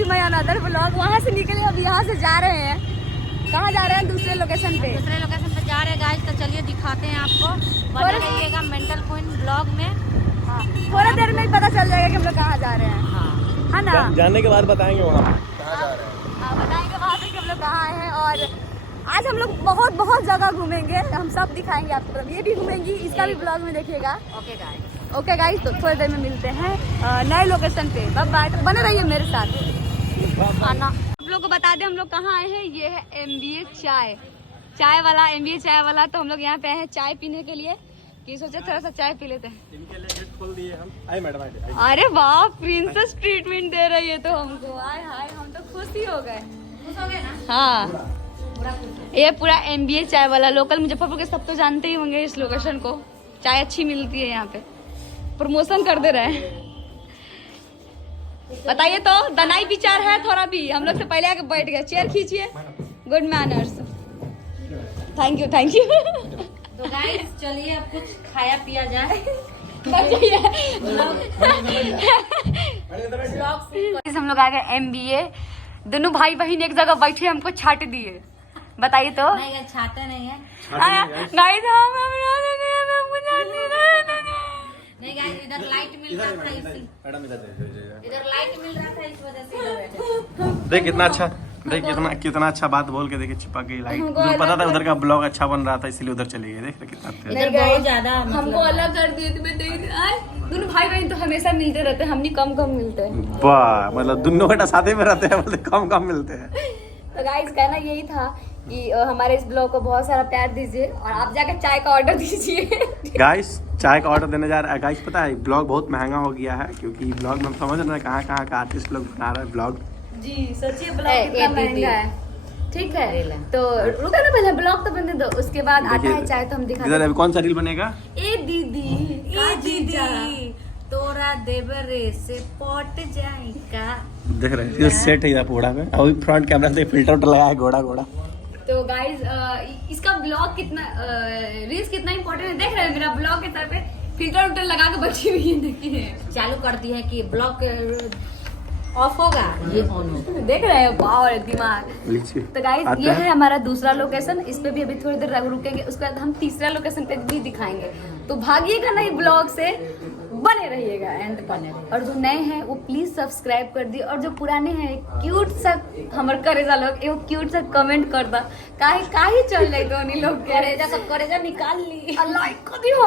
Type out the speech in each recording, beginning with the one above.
To my another vlog. वहाँ से निकले अभी यहाँ से जा रहे हैं, कहाँ जा रहे हैं? दूसरे लोकेशन पे। दूसरे लोकेशन पे जा रहे हैं गाइस, तो चलिए दिखाते हैं आपको। बने रहिएगा मेंटल पॉइंट ब्लॉग में। हाँ, थोड़ा देर में ही पता चल जाएगा कि हम लोग कहाँ जा रहे हैं। हाँ है ना? जाने के बाद बताएंगे वहाँ कहाँ जा रहे हैं। हाँ, बताएंगे वहाँ पे कि हम लोग कहाँ आए हैं। और आज हम लोग बहुत बहुत जगह घूमेंगे, हम सब दिखाएंगे आपको। ये भी घूमेंगी, इसका भी ब्लॉग में देखिएगा। ओके गाइस, ओके गाइस, तो थोड़ी देर में मिलते हैं नए लोकेशन पे। बाय, बने रहिए मेरे साथ। खाना आप लोग को बता दें हम लोग कहाँ आए हैं। ये है MBA चाय वाला, MBA चाय वाला। तो हम लोग यहाँ पे आए हैं चाय पीने के लिए, कि सोचे थोड़ा सा चाय पी लेते हैं। इनके लिए गेट खोल दिए हम। आए मैडम आए। अरे वाह, प्रिंसेस ट्रीटमेंट दे रही है तो हमको। आय हाय, हम तो खुश ही हो गए। खुश हो गए ना? हाँ, ये पूरा MBA चाय वाला लोकल मुजफ्फरपुर के सब तो जानते ही होंगे इस लोकेशन को। चाय अच्छी मिलती है यहाँ पे, प्रमोशन कर दे रहे हैं। बताइए तो, दनाई विचार है थोड़ा भी? हम लोग से पहले आके बैठ गए। चेयर खींचिए। Good manners. Thank you thank you. तो गाइस चलिए अब कुछ खाया पिया जाए। हम लोग आ गए MBA, दोनों भाई बहन एक जगह बैठे हमको छाट दिए। बताइए तो। नहीं गाइस, छाते नहीं है। नहीं गाइस, इधर लाइट मिल रहा था इसी, मैडम इधर लाइट मिल रहा था इस वजह से इधर बैठे। देख कितना अच्छा, देख कितना अच्छा बात बोल के देखे छिपा के लाइट। उधर पता था उधर का ब्लॉग अच्छा बन रहा था इसलिए उधर चले गए। देख कितना तेज। इधर बहुत ज्यादा हमको अलग कर दिए थे। दोनों भाई बहन तो हमेशा मिलते रहते हैं, हम नहीं कम मिलते हैं। वाह, मतलब दोनों बेटा साथ में रहते हैं, बोलते कम मिलते हैं। तो गाइस कहना यही था कि हमारे इस ब्लॉग को बहुत सारा प्यार दीजिए और आप जाकर चाय का ऑर्डर दीजिए। गाइस चाय का ऑर्डर देने जा रहा है। गाइस पता है ब्लॉग बहुत महंगा हो गया है, क्योंकि ब्लॉग में हम समझ रहे हैं कहाँ का आर्टिस्ट लोग बना रहे हैं ब्लॉग। जी सच्ची, ब्लॉग कितना महंगा है। ठीक है, तो रुको ना, पहले ब्लॉग तो बनने दो, उसके बाद आता है चाय तो हम दिखाते हैं। इधर कौन सा रील बनेगा? ए दीदी तोरा देवरे से पट जाएगा। देख रहे हैं सेट है पूरा में। अभी फ्रंट कैमरा से फिल्टर लगा है घोड़ा। तो गाइस इसका ब्लॉग कितना रील्स कितना इंपॉर्टेंट है देख रहे हैं। मेरा ब्लॉग के तरफ पे फिल्टर लगा के बैठी हुई है, देखिए। चालू कर दी है कि ब्लॉग ऑफ होगा, ये ऑन होगा। देख रहे हैं, पावर दिमाग। तो गाइस ये है हमारा दूसरा लोकेशन, इस पे भी अभी थोड़ी देर रुकेंगे, उसके बाद हम तीसरा लोकेशन पे भी दिखाएंगे। तो भागिएगा नहीं ब्लॉग से, बने रहिएगा एंड बने। और जो नए हैं वो प्लीज सब्सक्राइब कर दिए, और जो पुराने हैं क्यूट सा हमर करेजा लोग एगो क्यूट सा कमेंट कर दा। काहे चल रही तो उन्हीं लोग के करेजा सब करेजा निकाल ली। लाइक कर दियो,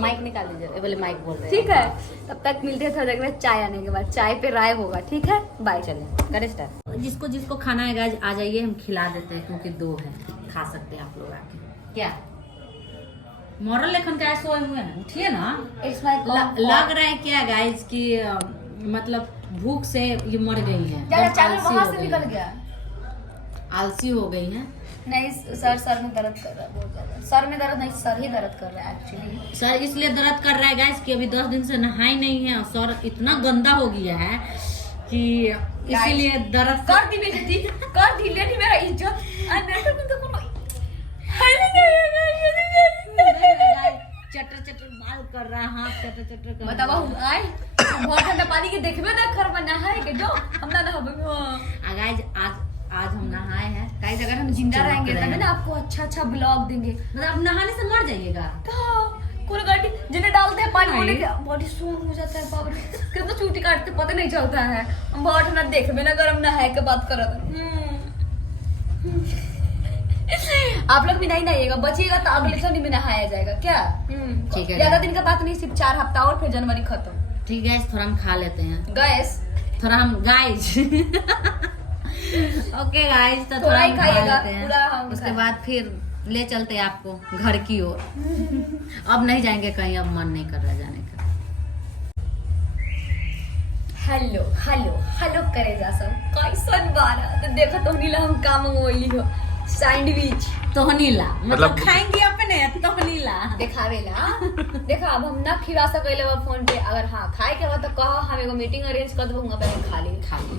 माइक निकाल दीजिए, ये बोले माइक बोल रहे हैं। ठीक है। तब तक मिलते हैं थोड़ा देर में चाय आने के बाद, चाय पे राय होगा। ठीक है, बाय। चले करे स्टार्ट। जिसको खाना है गाइस आ जाइए, हम खिला देते हैं, क्योंकि 2 है, खा सकते हैं आप लोग आके। क्या मॉरल लेखन का सोए हुए हैं, उठिए ना। लग रहा है क्या गाइस कि मतलब भूख से ये मर गई है, आलसी हो गई है। नहीं सर में दर्द कर रहा है बहुत ज्यादा। सर में दर्द नहीं, सर ही दर्द कर रहा है एक्चुअली। सर इसलिए दर्द कर रहा है गाइस कि अभी 10 दिन से नहाई नहीं है, और सर इतना गंदा हो गया है कि इसीलिए दर्द कर दी बेइज्जती, कर दी लेनी मेरा इज्जत। चटर बाल कर रहा है, हाथ चटर कर। बताओ आए बहुत ठंडा पानी के देखबे ना खर में नहाए के जो हम ना नहाबे। गाइस आज हम नहाए हैं। गाइस अगर हम जिंदा रहेंगे तब ना आपको अच्छा ब्लॉग देंगे। मतलब आप नहाने से मर जाइएगा। कोई गाड़ी जिन्हें डालते हैं पानी होने के बॉडी सून हो जाता है, बाप रे कितना चूटी काटते पता नहीं चलता है। हम बहुत ठंडा देखबे ना गरम नहाए के बात करत। आप लोग भी नहीं नहाइएगा, बचिएगा तो अगले शनि में नहाया जाएगा क्या? ठीक है, ज्यादा दिन का बात नहीं, सिर्फ 4 हफ्ता और फिर जनवरी खत्म। ठीक है, थोड़ा हम खा लेते हैं गैस, थोड़ा हम गाइस। ओके गाइस, तो थोड़ा ही खाइएगा पूरा, उसके बाद फिर ले चलते हैं आपको घर की ओर। अब नहीं जाएंगे कहीं, अब मन नहीं कर रहा जाने का। हेलो हेलो हेलो करेजा सब कैसन बारा। तो देखो तो नीला हम काम मंगवली हो सैंडविच तोहनीला, मतलब खाएंगे अपने तोहनीला देखावेला। देखा अब हम ना खिला सकैले बा फोन पे। अगर हाँ खाए के बाद तो कहो, हम एगो मीटिंग अरेंज कर दूंगा, पहले खा ली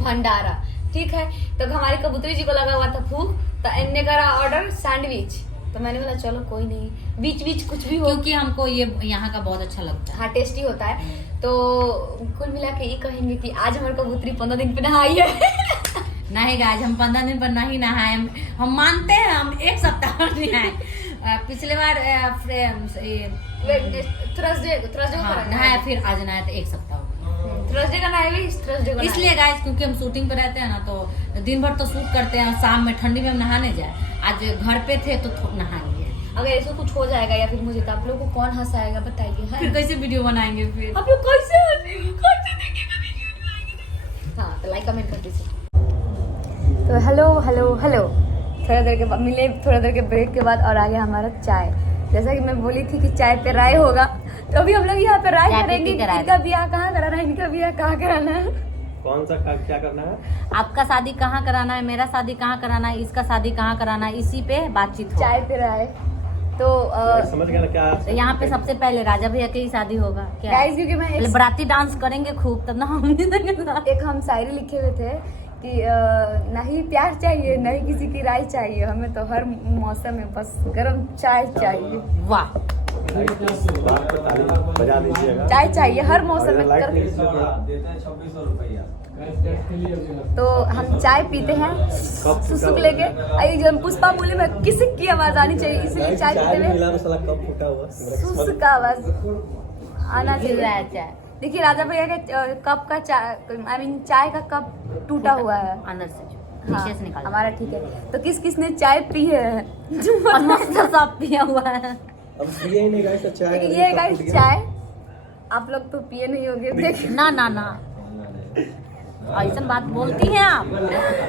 भंडारा। ठीक है, तो हमारी कबूतरी जी को लगा हुआ था भूख, तो इनने करा ऑर्डर सैंडविच। तो मैंने बोला चलो कोई नहीं, बीच बीच कुछ भी हो, क्योंकि हमको ये यहाँ का बहुत अच्छा लगता है। हाँ टेस्टी होता है। तो कुल मिला के ये कहेंगे कि आज हमारे कबूतरी 15 दिन पे नहाई है। नहीं गाइस, हम 15 दिन पर नहीं नहाए, हम मानते हैं हम 1 सप्ताह पर नहाए। पिछले बार थर्सडे नहाया, फिर आज नहाया तो 1 सप्ताह हो गया। थर्सडे का नहाए थर्सडे को इसलिए गाइस क्योंकि हम शूटिंग पे रहते हैं ना, तो दिन भर तो शूट करते हैं, शाम में ठंडी में हम नहाने जाए, आज घर पे थे तो नहाएंगे। अगर ऐसा कुछ हो जाएगा या फिर मुझे, तो आप लोगों को कौन हंसाएगा बताइए। फिर कैसे वीडियो बनाएंगे, फिर आप लोग कैसे देखेंगे वीडियो। हाँ तो लाइक कमेंट कर दीजिए। तो हेलो थोड़ा देर के बाद मिले, थोड़ा देर के ब्रेक के बाद, और आ गया हमारा चाय। जैसा कि मैं बोली थी कि चाय पे राय होगा, तो अभी हम लोग यहाँ पे राय करेंगे कि इनका ब्याह कहाँ कराना है, इनका ब्याह कहाँ कराना है, कौन सा क्या करना है, आपका शादी कहाँ कराना है, मेरा शादी कहाँ कराना है, इसका शादी कहाँ कराना है, इसी पे बातचीत हो। चाय पे राय। तो समझ गया ना क्या। तो यहाँ पे सबसे पहले राजा भैया की शादी होगा क्या? गाइस क्योंकि मैं पहले बराती डांस करेंगे खूब, तब ना हम एक हम शायरी लिखे हुए थे कि नहीं प्यार चाहिए, नहीं किसी की राय चाहिए, हमें तो हर मौसम में बस गरम चाय चाहिए। वाह, बजा दीजिएगा। चाय चाहिए हर मौसम में तो हम चाय पीते हैं सुसुक लेके। आई जब पुष्पा बोले मैं किसी की आवाज आनी चाहिए, इसलिए चाय पीते हुए सुसुक का आवाज आना चाहिए। चाय देखिए राजा भैया के कप का चाय का कप टूटा हुआ है अंदर से हाँ, नीचे से निकाल। हमारा ठीक है। तो किस किसने चाय पी है? सब पिया हुआ है। हम पिए ही नहीं गाइस, तो चाय ये गाइस चाय आप लोग तो पिए नहीं होंगे। देखिए ना ऐसा बात बोलती हैं आप।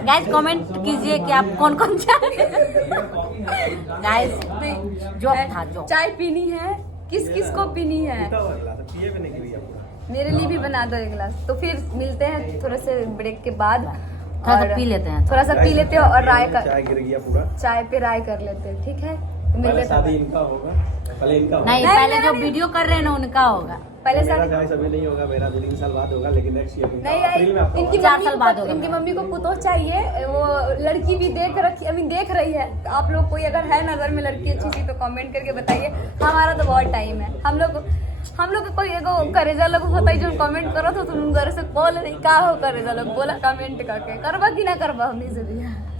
गाइस कमेंट कीजिए कि आप कौन चाय गाइस जो था जो चाय पीनी है, किस किस को पीनी है, मेरे लिए भी बना दो 1 गिलास। तो फिर मिलते हैं थोड़े से ब्रेक के बाद, थोड़ा सा पी लेते हैं, थोड़ा सा पी लेते हैं और राय का चाय गिर गया पूरा, चाय पे राय कर लेते हैं, ठीक है। पहले शादी इनका होगा, पहले इनका होगा। नहीं पहले जो वीडियो कर रहे हैं ना उनका होगा। पहले मेरा शादी गाइस अभी नहीं होगा, मेरा 2-3 साल बाद होगा, लेकिन नेक्स्ट ईयर नहीं अप्रैल में आपका इनकी 4 साल बाद होगा। इनकी मम्मी को पुतोह चाहिए, वो लड़की भी देख रही है। तो आप लोग कोई अगर है नजर में लड़की अच्छी सी तो कमेंट करके बताइए। हमारा तो बहुत टाइम है, हम लोग को कोई एगो करेजा लोग होता है जो कमेंट करो तो तुम घर से बोल नहीं का हो करेजा लोग बोला कमेंट करके करवा कि ना करवा हमने से भी।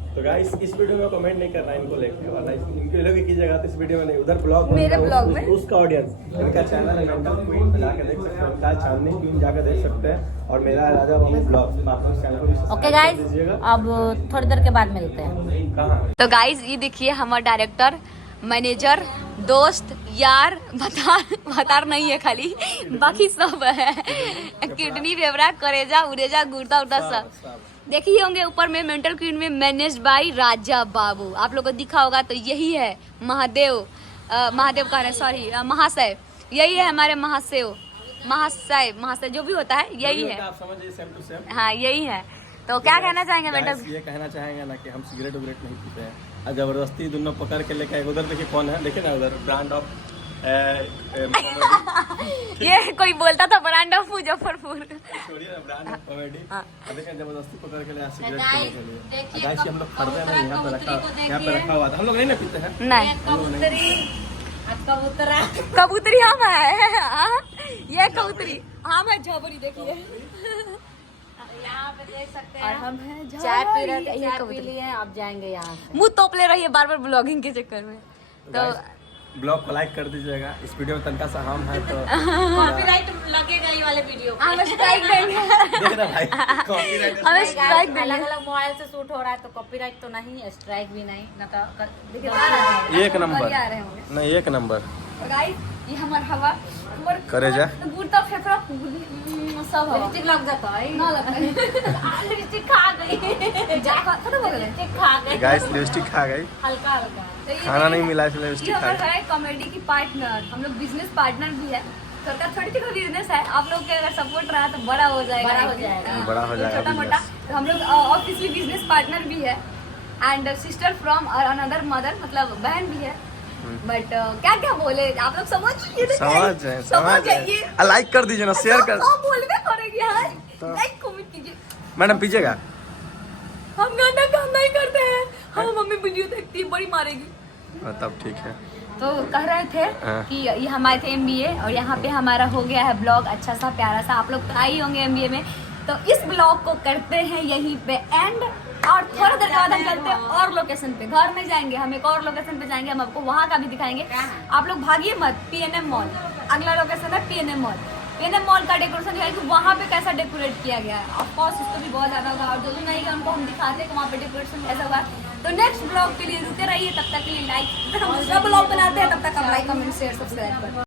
तो गाइस इस वीडियो में कमेंट नहीं करना इनको लेके, वरना इनके लोग की जगह तो इस वीडियो में नहीं, उधर ब्लॉग मेरे ब्लॉग में उसका ऑडियंस इनका चैनल है मेंटल क्वीन, जाकर देख सकते हैं, उनका चांदनी क्वीन जाकर देख सकते हैं, और मेरा राजा मम्मी ब्लॉग आप लोग चैनल को भी ओके गाइस, अब थोड़ी देर के बाद मिलते हैं। कहां तो गाइज ये देखिए हमारा डायरेक्टर, मैनेजर, दोस्त, यार, भतार नहीं है खाली, बाकी सब है। किडनी फेफड़ा करेजा उरेजा गुर्दा उर्दा सब देखिए होंगे। ऊपर में मेंटल क्वीन में मैनेज बाय राजा बाबू, आप लोग को दिखा होगा तो यही है महादेव कह रहे सॉरी महाशय, यही है हमारे महाशय जो भी होता है यही है, आप समझिए सेम टू सेम। हाँ यही है। तो क्या कहना चाहेंगे मेंटल? ये कहना चाहेंगे ना कि हम सिगरेट उगरेट नहीं पीते हैं, और जबरदस्ती दोनों पकड़ के लेके उधर देखिए कौन है, देखिए ना उधर ब्रांड ऑफ ये कोई बोलता था ब्रांड ऑफ मुजफ्फरपुर, छोड़िए ना ब्रांड ऑफ कॉमेडी। देखिए जबरदस्ती पकड़ के ले सिगरेट गाइस, पीने के लिए। देखिए गाइस हम लोग खरीदे नहीं, यहाँ पे कबूतरी को यहाँ पे रखा हुआ था, हम लोग नहीं ना पीते हैं। नहीं कबूतरी हम है ये कबूतरी हम है झोपड़ी देखिए, यहाँ पे देख सकते और हैं हम हैं चाय पी रहे थे, ये चाय पी कबूतरी लिए, अब जाएंगे यहाँ से। मुंह तोप ले रही है बार बार ब्लॉगिंग के चक्कर में। तो ब्लॉग को लाइक कर दीजिएगा, इस वीडियो में तनका सा हम है तो कॉपीराइट लगेगा ये वाले वीडियो पे। हम स्ट्राइक देंगे, देख रहा भाई कॉपीराइट हमें स्ट्राइक अलग देंगे। अलग मोबाइल से शूट हो रहा है तो कॉपीराइट तो नहीं, स्ट्राइक भी नहीं, ना तो एक नंबर आ रहे होंगे। नहीं, एक नंबर तो गाइस ये हमारा हवा करेजा गुर्दा फेफड़ा सब हवा लिपस्टिक लग जाता है ना लगता है। लिपस्टिक खा गई, जा खत्म हो गया। लिपस्टिक खा गई गाइस लिपस्टिक खा गई, हल्का हल्का। तो ये खाना नहीं मिला इसलिए ये लिपस्टिक खा हमारा गई। है कॉमेडी की पार्टनर, हम लोग बिजनेस पार्टनर भी है। सरकार छोटी छोटी बिजनेस है, आप लोग के अगर सपोर्ट रहा तो बड़ा हो जाएगा, बड़ा हो जाएगा। बड़ा हो जाएगा छोटा मोटा। तो हम लोग ऑब्वियसली बिजनेस पार्टनर भी है and sister from another mother, मतलब बहन भी है। बट क्या क्या बोले आप लोग समझिए, समझ जाए, लाइक कर दीजिए ना, शेयर कर। बोलबे करेगी यार, लाइक कमेंट कीजिए। मैडम पीजिएगा, हम गाना काम नहीं करते हैं, हम मम्मी वीडियो देखती है बड़ी मारेगी। तब ठीक है। तो कह रहे थे हाँ। कि ये हम आए थे MBA और यहाँ पे हमारा हो गया है ब्लॉग अच्छा सा प्यारा सा। आप लोग तो आए ही होंगे MBA में, तो इस ब्लॉग को करते हैं यहीं पे एंड। और थोड़ा देर के बाद हम चलते हैं और लोकेशन पे, घर में जाएंगे हम, एक और लोकेशन पे जाएंगे, हम आपको वहाँ का भी दिखाएंगे। आप लोग भागिए मत। PNM मॉल अगला लोकेशन है, PNM मॉल। PNM मॉल का डेकोरेशन है कि वहाँ पे कैसा डेकोरेट किया गया है। ऑफ कोर्स उसको भी बहुत ज्यादा होगा और जो नहीं है उनको हम दिखाते हैं कि वहाँ पे डेकोरेशन कैसा हुआ। तो नेक्स्ट ब्लॉग के लिए रुके रहिए, तब तक के लिए लाइक, हम दूसरा ब्लॉग बनाते हैं, तब तक आप लाइक कमेंट शेयर सब्सक्राइब करें।